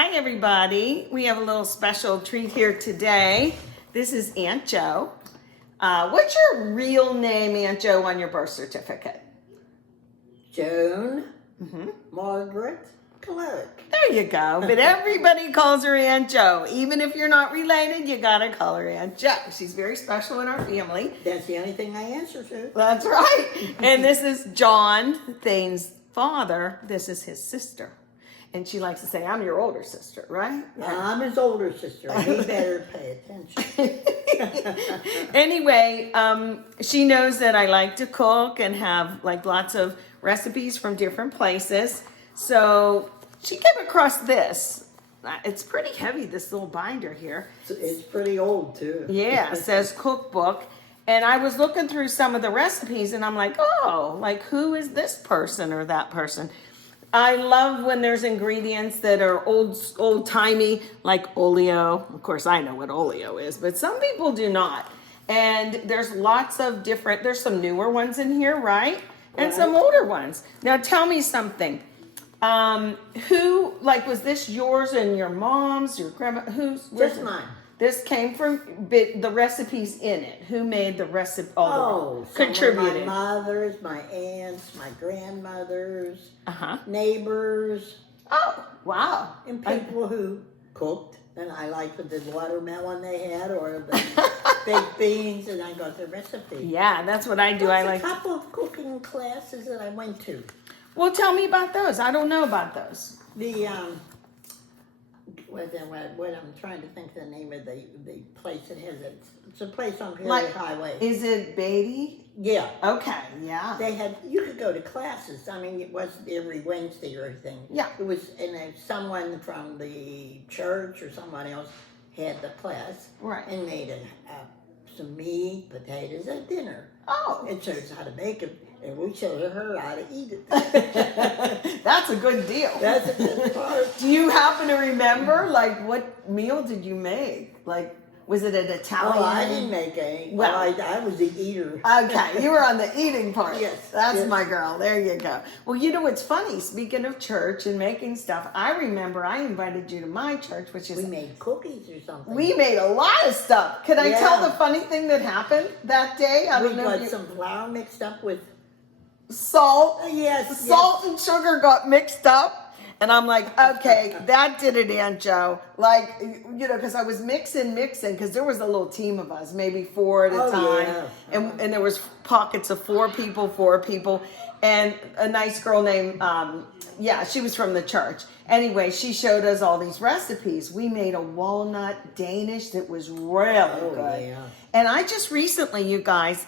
Hi, everybody. We have a little special treat here today. This is Aunt Jo. What's your real name, Aunt Jo, on your birth certificate? Joan Margaret Clark. There you go. But everybody calls her Aunt Jo. Even if you're not related, you gotta call her Aunt Jo. She's very special in our family. That's the only thing I answer to. That's right. And this is John Thane's father. This is his sister. And she likes to say, I'm your older sister, right? I'm his older sister. He better pay attention. Anyway, she knows that I like to cook and have like lots of recipes from different places. So she came across this. It's pretty heavy, this little binder here. It's pretty old too. Yeah, it says cookbook. And I was looking through some of the recipes and I'm like, oh, like who is this person or that person? I love when there's ingredients that are old-timey, like oleo. Of course, I know what oleo is, but some people do not. And there's lots of different, there's some newer ones in here, right? And some older ones. Now, tell me something. Who, like, was this yours and your mom's, your grandma? Who's? Just mine. This came from the recipes in it. Who made the recipe? My Contributed. mothers, my aunts, my grandmothers, Uh-huh. neighbors. Oh, wow. And people who cooked. And I liked the watermelon they had or the baked beans, and I got the recipe. Yeah, that's what I do. There's I like a couple of cooking classes that I went to. Well, tell me about those. I don't know about those. The what I'm trying to think of the name of the place that has it. It's a place on Perry Highway. Is it Beatty? Yeah. Okay, yeah. They had, you could go to classes. I mean, it wasn't every Wednesday or anything. Yeah. It was, and someone from the church or someone else had the class. Right. And made some meat, potatoes, and dinner. Oh. And showed us how to make it. And we showed her how to eat it. That's a good deal. That's a good part. Do you happen to remember, like, what meal did you make? Like, was it an Italian? Oh, I didn't make any. Well, I was the eater. Okay, you were on the eating part. Yes. That's yes. my girl. There you go. Well, you know what's funny? Speaking of church and making stuff, I remember I invited you to my church, which is... We made cookies or something. We made a lot of stuff. Can I tell the funny thing that happened that day? We got some flour mixed up with... Salt. Yes. Salt and sugar got mixed up. And I'm like, okay, that did it, Aunt Jo. Like, you know, because I was mixing, because there was a little team of us, maybe 4 at a time. Yeah. And there was pockets of 4 people. And a nice girl named, she was from the church. Anyway, she showed us all these recipes. We made a walnut Danish that was really good. Yeah. And I just recently, you guys,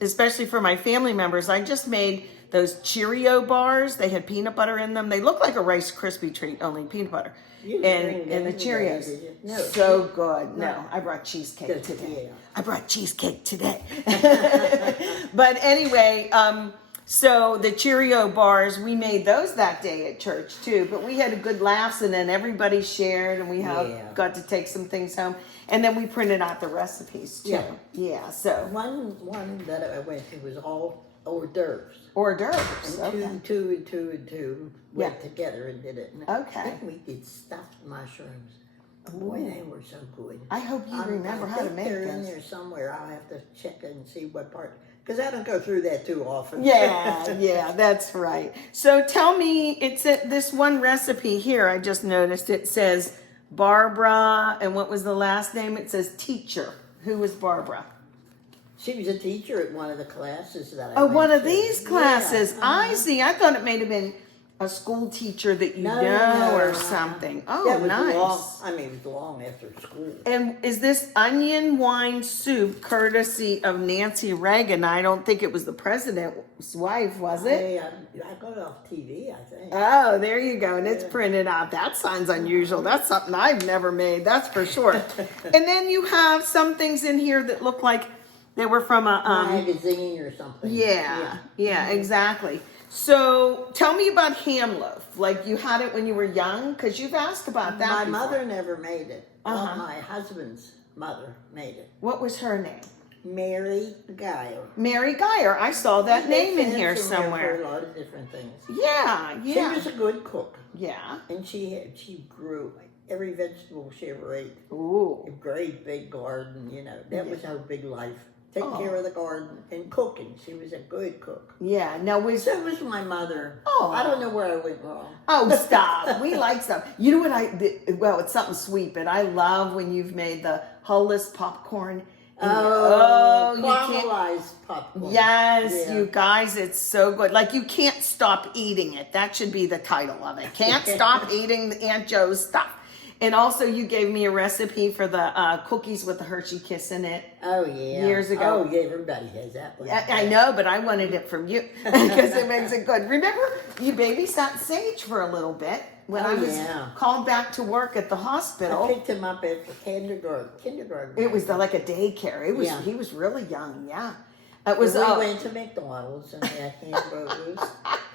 especially for my family members, I just made those Cheerio bars. They had peanut butter in them. They look like a Rice Krispie treat, only peanut butter. And the Cheerios. No. So good. No, I brought cheesecake today. Yeah. I brought cheesecake today. But anyway, so the Cheerio bars, we made those that day at church too. But we had a good laughs, and then everybody shared, and we got to take some things home. And then we printed out the recipes too. Yeah. So one that I went to was all hors d'oeuvres. Hors d'oeuvres. And two went together and did it. And okay. Then we did stuffed mushrooms. Boy, they were so good. I hope you remember how to make they're them. In there somewhere. I'll have to check and see what part, because I don't go through that too often. Yeah, that's right. So tell me, it's this one recipe here. I just noticed it says Barbara, and what was the last name? It says teacher. Who was Barbara? She was a teacher at one of the classes that I went to. Oh, one of to. these classes. Yeah. I see. I thought it may have been a school teacher that you know or something. Oh, that was nice. It was long after school. And is this onion wine soup courtesy of Nancy Reagan? I don't think it was the president's wife, was it? I got it off TV, I think. Oh, there you go. And it's printed out. That sounds unusual. That's something I've never made, that's for sure. And then you have some things in here that look like they were from a... magazine or something. Yeah, exactly. So tell me about ham loaf. Like you had it when you were young? Because you've asked about that My before. mother never made it. Well, my husband's mother made it. What was her name? Mary Geyer. Mary Geyer. I saw that name in here For somewhere. a lot of different things. Yeah, She was a good cook. Yeah. And she grew every vegetable she ever ate. Ooh. A great big garden, That was her big life. Take Oh. care of the garden and cooking. She was a good cook. Yeah. Now So was my mother. Oh. I don't know where I went wrong. Oh, stop. We like stuff. You know what well, it's something sweet, but I love when you've made the hulless popcorn. You can't. Caramelized popcorn. Yes, Yeah. you guys, it's so good. Like, you can't stop eating it. That should be the title of it. Can't stop eating Aunt Joe's stuff. And also, you gave me a recipe for the cookies with the Hershey Kiss in it. Oh, yeah. Years ago. Oh, yeah, everybody has that one. I know, but I wanted it from you because it makes it good. Remember, you babysat Sage for a little bit when I was called back to work at the hospital. I picked him up at the kindergarten. It was like a daycare. It was He was really young. Yeah, it was. We went to McDonald's and had hamburgers.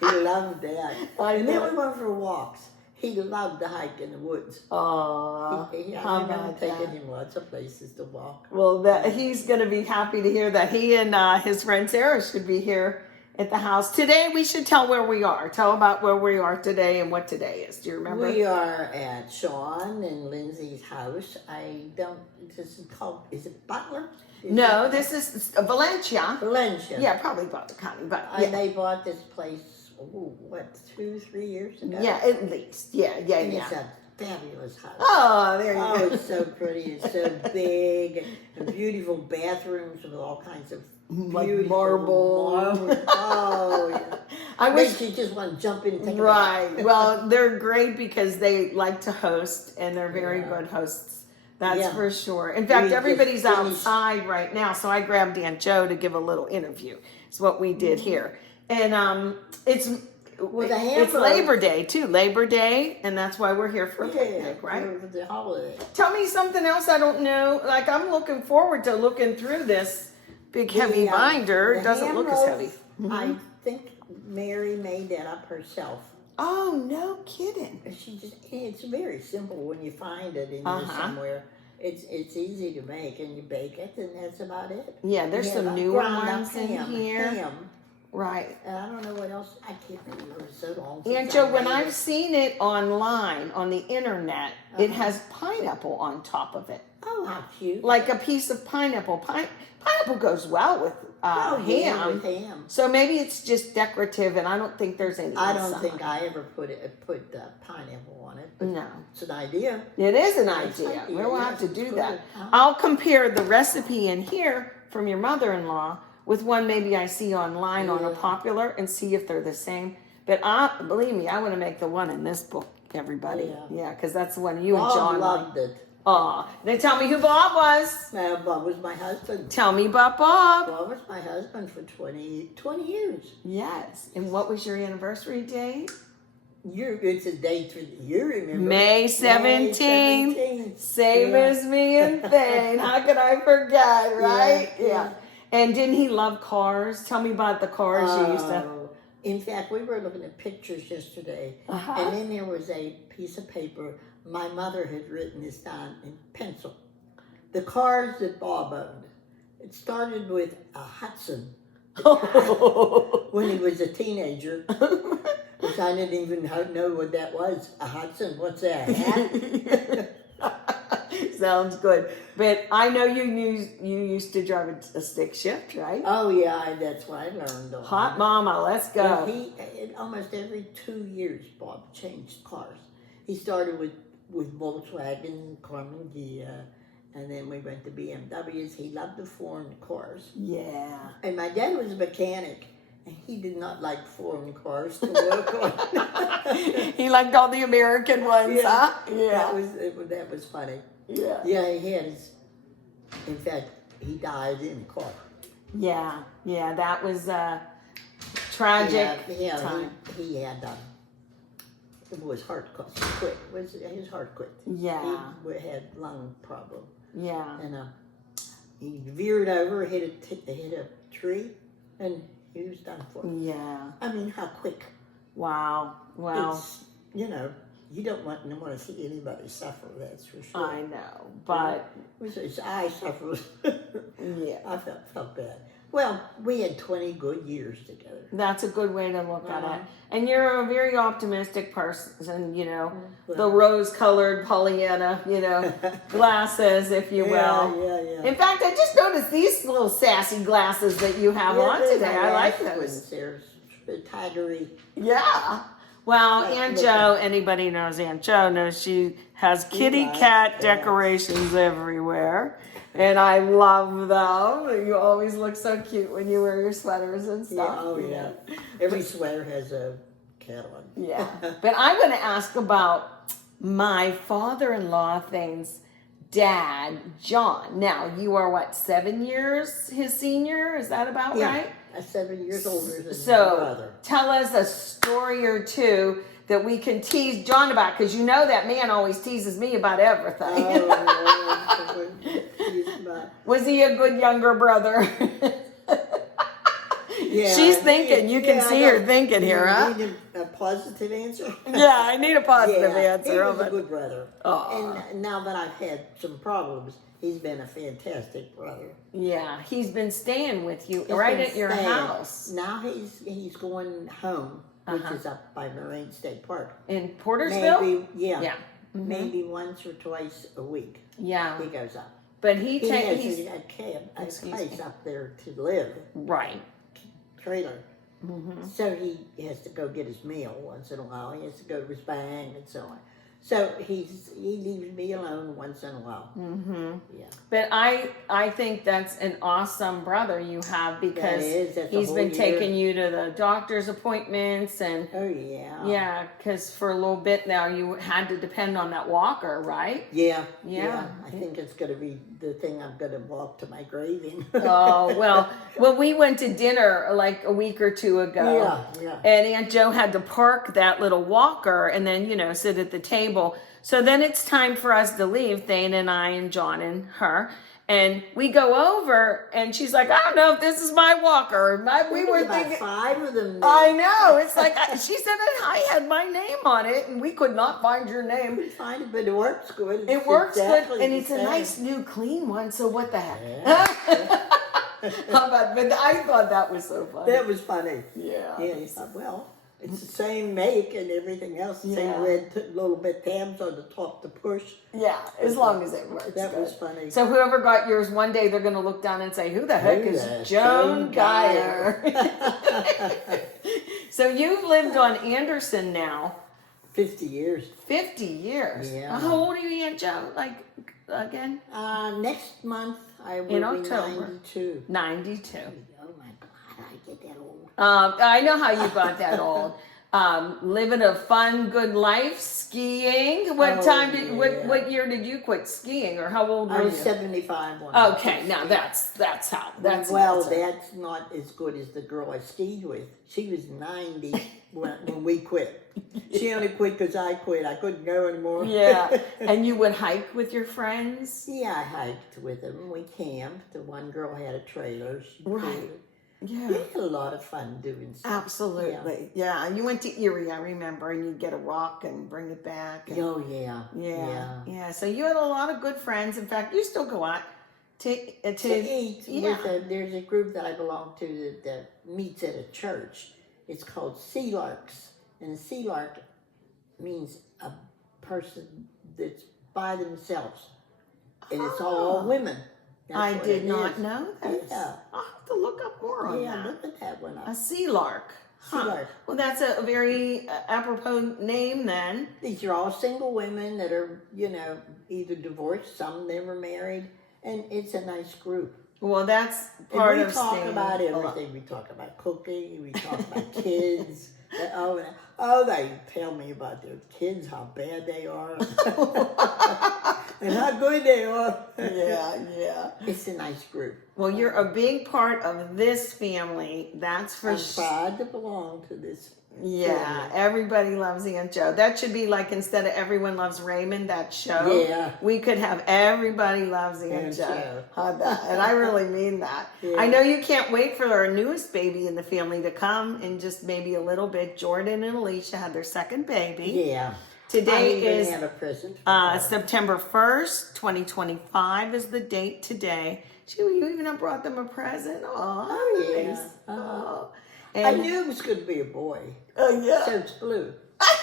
He loved that. And then we went for walks. He loved to hike in the woods. Oh, I remember taking him lots of places to walk. Well, he's going to be happy to hear that. He and his friend Sarah should be here at the house. Today, we should tell where we are. Tell about where we are today and what today is. Do you remember? We are at Sean and Lindsay's house. Is it Butler? This is Valencia. Valencia. Yeah, probably Butler County. But they bought this place, 2-3 years ago? Yeah, at least. Yeah. It's a fabulous house. Oh, there you go. Oh, it's so pretty. It's so big. And beautiful bathrooms with all kinds of beautiful marble. Oh, yeah. I wish you just want to jump in and take a Right. Well, they're great because they like to host, and they're very good hosts. That's for sure. In fact, everybody's outside right now, so I grabbed Aunt Joe to give a little interview. It's what we did here. And it's Labor Day too, Labor Day, and that's why we're here for a picnic, right? For the holiday. Tell me something else I don't know. Like, I'm looking forward to looking through this big heavy binder. It doesn't look as heavy. I think Mary made that up herself. Oh, no kidding! It's very simple when you find it in there somewhere. It's easy to make, and you bake it, and that's about it. Yeah, there's some newer ones in here. Ham. Right. And I don't know what else. I can't remember. It's so long. Aunt Joe, when I've seen it online, on the internet, it has pineapple on top of it. Oh, how cute. Like a piece of pineapple. Pineapple goes well with ham. Yeah, with ham. So maybe it's just decorative, and I don't think there's any. I don't think I ever put pineapple on it. No. It's an idea. It is an idea. We'll have to do that. I'll compare the recipe in here from your mother-in-law with one maybe I see online on a popular and see if they're the same. But believe me, I want to make the one in this book, everybody. Yeah, because that's the one you and John loved it. Oh, then tell me who Bob was. Bob was my husband. Tell me about Bob. Bob was my husband for 20 years. Yes. And what was your anniversary date? It's a date you remember. May 17th. Same as me and Thane. How could I forget, right? Yeah. And didn't he love cars? Tell me about the cars you used to. In fact, we were looking at pictures yesterday, and then there was a piece of paper. My mother had written this down in pencil. The cars that Bob owned. It started with a Hudson when he was a teenager, which I didn't even know what that was. A Hudson, what's that? A hat? Sounds good. But I know you used to drive a stick shift, right? Oh, yeah, that's what I learned. Hot mama, let's go. Almost every 2 years, Bob changed cars. He started with Volkswagen, Carmen Ghia, and then we went to BMWs. He loved the foreign cars. Yeah. And my dad was a mechanic, and he did not like foreign cars to work on. He liked all the American ones, huh? Yeah. That was funny. Yeah. Yeah, he had his. In fact, he died in the car. Yeah, that was tragic. Yeah, time. He had. It was heart quit. His heart quit. Yeah. He had lung problem. Yeah. And he veered over, hit a tree, and he was done for. Yeah. I mean, how quick. Wow. It's, You don't want to see anybody suffer. That's for sure. I know, but I suffered. yeah, I felt bad. Well, we had 20 good years together. that's a good way to look at Uh-huh. it. And you're a very optimistic person, you know, Well. the rose-colored Pollyanna, you know, glasses, if you will. Yeah. In fact, I just noticed these little sassy glasses that you have on they're today. I like nice those. ones. They're tigery. Yeah. Well, Like, Aunt look Jo, anybody knows Aunt Jo knows she has kitty likes cat that. decorations everywhere. And I love them. You always look so cute when you wear your sweaters and stuff. Yeah. Every sweater has a cat on. Yeah. But I'm going to ask about my father-in-law thing's dad, John. Now, you are what, 7 years his senior? Is that about right? I'm 7 years older than my So brother. tell us a story or two that we can tease John about, because you know that man always teases me about everything. Was he a good younger brother? Yeah, She's thinking. You can see her thinking here, huh? You need a positive answer? Yeah, I need a positive answer. He was of a it. good brother. Aw. And now that I've had some problems, he's been a fantastic brother. Yeah, he's been staying with you He's right been at your staying. house Now he's going home, which is up by Moraine State Park. in Portersville. Maybe, Yeah. Mm-hmm. maybe once or twice a week Yeah, he goes up. but He he's has a Excuse place me. up there to live, right. trailer. Mm-hmm. So he has to go get his meal once in a while. He has to go to his bank and so on. So he leaves me alone once in a while. Mm-hmm. Yeah. But I think that's an awesome brother you have, because That's a he's whole been year. taking you to the doctor's appointments and Oh yeah. yeah, because for a little bit now you had to depend on that walker, right? Yeah. Yeah. I think it's going to be the thing I'm going to walk to my grave in. Oh well, we went to dinner like a week or two ago. Yeah. And Aunt Jo had to park that little walker and then, sit at the table. So then it's time for us to leave, Thane and I and John and her. And we go over and she's like, I don't know if this is my walker. We were about thinking, 5 of them. There. I know. It's like, she said that I had my name on it and we could not find your name. We find it, but it works good. It works exactly good and the it's a same. nice new clean one. So what the heck? Yeah. How about, but I thought that was so funny. That was funny. Yeah. Yeah, he thought, well, it's the same make and everything else. The same Yeah. red little bit tabs on the top to push. Yeah, as long as it works. That good. was funny. So whoever got yours, one day they're going to look down and say, who the heck is that's Joan Joan Geyer? So you've lived on Anderson now 50 years. 50 years. Yeah. How old are you, Aunt Jo? Like, again? Next month I will In be October. 92. 92. Oh my God, I get that old. I know how you got that old. Living a fun, good life, skiing. What time did? yeah. What year did you quit skiing, or how old were I you? was 75 when I Okay, quit now skiing. that's how. That's That's not as good as the girl I skied with. She was 90 when we quit. She only quit because I quit. I couldn't go anymore. Yeah, and you would hike with your friends? Yeah, I hiked with them. We camped. The one girl had a trailer. She Right. did. Yeah. We had a lot of fun doing stuff. Absolutely. Yeah. You went to Erie, I remember, and you'd get a rock and bring it back. And, Oh, yeah. yeah. So you had a lot of good friends. In fact, you still go out to eat yeah. there's a group that I belong to that meets at a church. It's called Sea Larks. And a sea lark means a person that's by themselves. And it's all women. That's I what did it not is. know this. Yeah. I'll have to look up more on Yeah, that. look at that one up. A sea lark. Sea lark. Well, that's a very apropos name then. These are all single women that are, either divorced, some never married, and it's a nice group. Well, that's And part we of talk staying about alive. everything. We talk about cooking. We talk about kids. They tell me about their kids, how bad they are, and how good they are. Yeah. It's a nice group. Well, you're a big part of this family. That's for I'm sure. proud to belong to this. Yeah, family. everybody loves Aunt Jo. That should be like, instead of Everyone Loves Raymond, that show. Yeah. We could have Everybody Loves Aunt Aunt Jo. Jo. And I really mean that. Yeah. I know you can't wait for our newest baby in the family to come in just maybe a little bit. Jordan and Alicia had their second baby. Yeah. Today is have a present. For her. September 1st, 2025 is the date today. You even have brought them a present. Oh, yeah. Nice. Oh. I And, knew it was going to be a boy. oh, yeah. So it's blue. How'd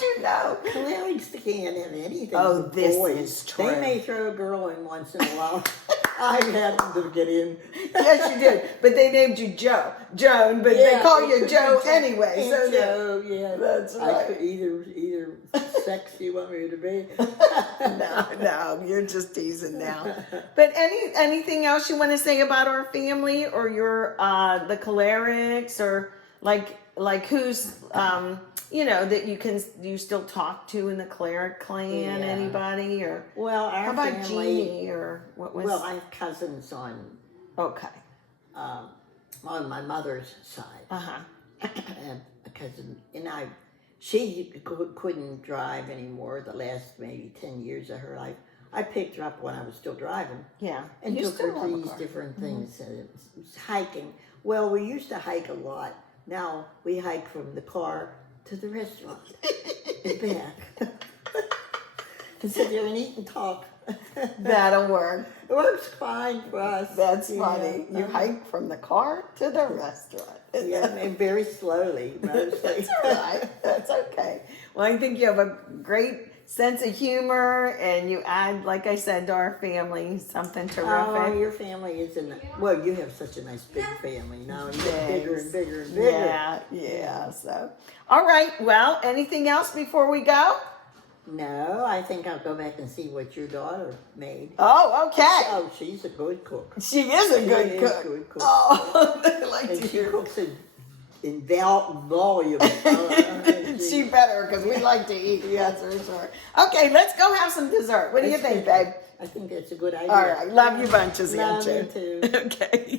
you know? Clerics can't have anything. Oh, with this boys. is true. They may throw a girl in once in a while. I happened to get in. Yes, you did. But they named you Joan, but they call you Joe anyway. So Joe, yeah. That's I right. could either sex you want me to be. No, you're just teasing now. But anything else you want to say about our family or your the cholerics or like who's that you still talk to in the choleric clan? Yeah. Anybody or Well, our how about family. Jeannie or what was? Well, I have cousins on Okay. my mother's side. Uh-huh. And a cousin, she couldn't drive anymore the last maybe 10 years of her life. I picked her up when I was still driving. Yeah. And You took her still have a to these car. different things. And it was hiking. Well, we used to hike a lot. Now we hike from the car to the restaurant and back. And sit there and eat and talk. That'll work. It works fine for us. That's Yeah. funny. You hike from the car to the restaurant. Yeah, and very slowly, mostly. That's all right. That's okay. Well, I think you have a great sense of humor, and you add, like I said, to our family something Oh, terrific. your family is well, you have such a nice big family now, and get bigger and bigger and bigger. Yeah. So, all right. Well, anything else before we go? No, I think I'll go back and see what your daughter made. Oh, okay. Oh, she's a good cook. She is a good She is cook. a good cook. Oh, I like And to she hear. cooks in volume. She better, because we like to eat. That's for sure. Okay, let's go have some dessert. What do you think, babe? I think that's a good idea. All right. Love you bunches, Love Aunt you Ju. too. Okay.